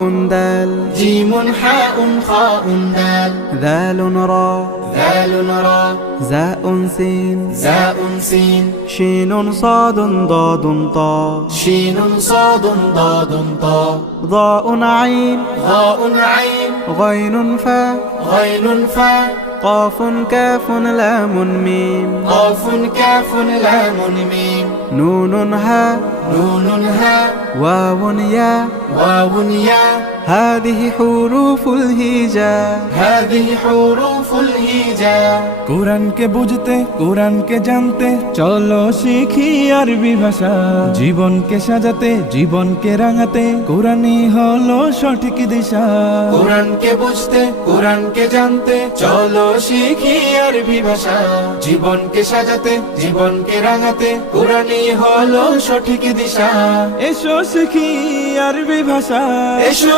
دال جيم حاء خاء دال ذال را ذال را زاء سين زاء سين شين صاد ضاد طا شين صاد ضاد طا ضاء عين ضاء عين غين فاء غين فاء قاف كاف لام ميم قاف كاف لام ميم نون هاء نون هاء واو ياء واو ياء هذه حروف الهجاء هذه حروف الهجاء কোরআনকে বুঝতে কোরআনকে জানতে চলো শিখি আরবি ভাষা জীবনকে সাজাতে জীবনকে রাঙাতে কোরআনই হলো সঠিক দিশা কোরআনকে বুঝতে কোরআনকে জানতে চলো শিখি আরবি ভাষা জীবনকে সাজাতে জীবনকে রাঙাতে কোরআনই হলো সঠিক দিশা এসো শিখি আরবি ভাষা এসো